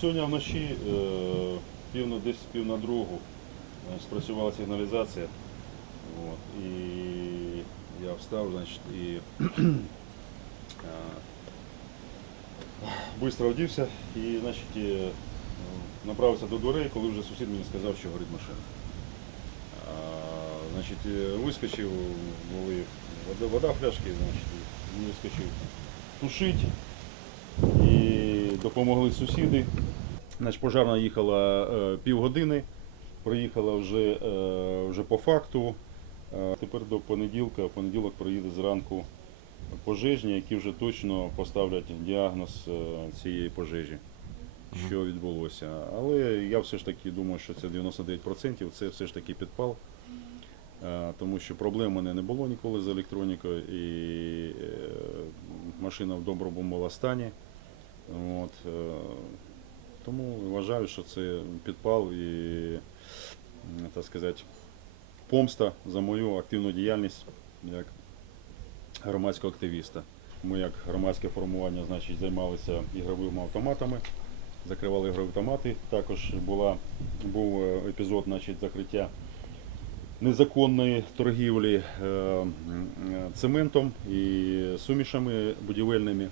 Сьогодні вночі е, пів на десь пів на другу е, спрацювала сигналізація. От, і я встав, значить, і швидко одівся і значить, е, направився до дверей, коли вже сусід мені сказав, що горить машина. А, значить, е, вискочив, були вода, вода пляшки, значить, вискочив тушить. І допомогли сусіди. Значить, пожарна їхала е, півгодини, приїхала вже, е, вже по факту. Е, тепер до понеділка, в понеділок приїде зранку пожежні, які вже точно поставлять діагноз е, цієї пожежі, що відбулося. Але я все ж таки думаю, що це 99%, це все ж таки підпал. Е, Тому що проблем у мене не було ніколи з електронікою, і е, машина в доброму була стані. От, тому вважаю, що це підпал і, так сказати, помста за мою активну діяльність як громадського активіста. Ми як громадське формування значить, займалися ігровими автоматами, закривали ігрові автомати. Також була, був е, епізод значить, закриття незаконної торгівлі е, е, цементом і сумішами будівельними.